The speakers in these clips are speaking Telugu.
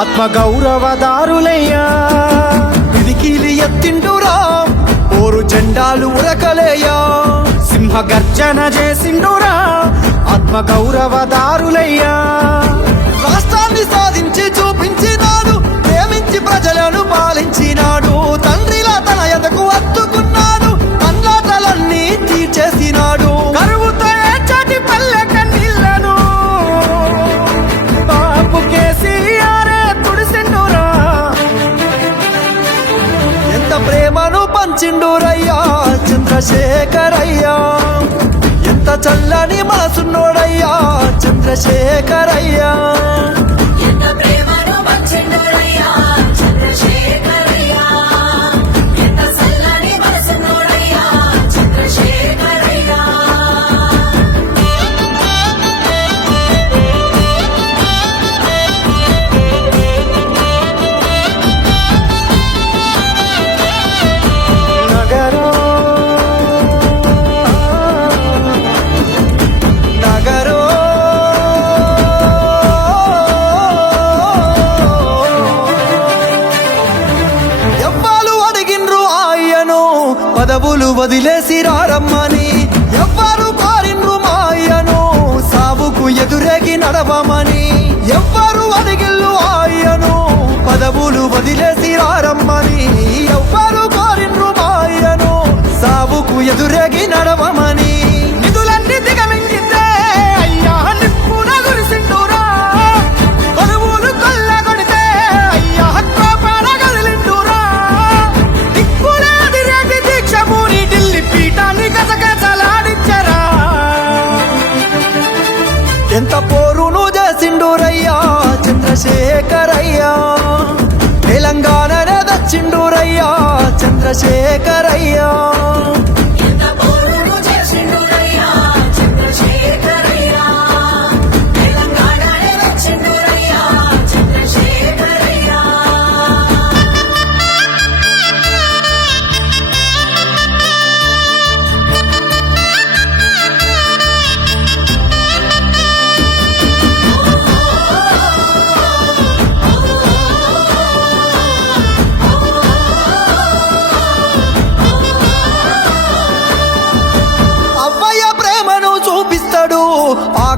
ఆత్మ గౌరవదారులయ్యా పిలికిలి ఎత్తిండురా ఓరు జెండాలు ఉరకలేయా సింహ గర్జన చేసిండురా ఆత్మ గౌరవదారులయ్యా పంచిండురయ్యా చంద్రశేఖరయ్యా. ఎంత చల్లని మాసున్నోడయ్యా చంద్రశేఖరయ్యా. పదవులు వదిలేసి రారమ్మని. ఎవ్వరు కోరిండ్రు మాయను సావుకు ఎదురేగి నడవమని. ఎవ్వరు అడిగిల్లు ఆయను పదవులు వదిలేసి ఎంత పోరును చేసిండురయ్యా? చంద్రశేఖరయ్యా.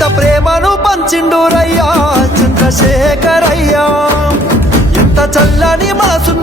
ఎంత ప్రేమను పంచిండురయ్యా? చంద్రశేఖరయ్యా. ఎంత చల్లని మనసున్నోడయ్యా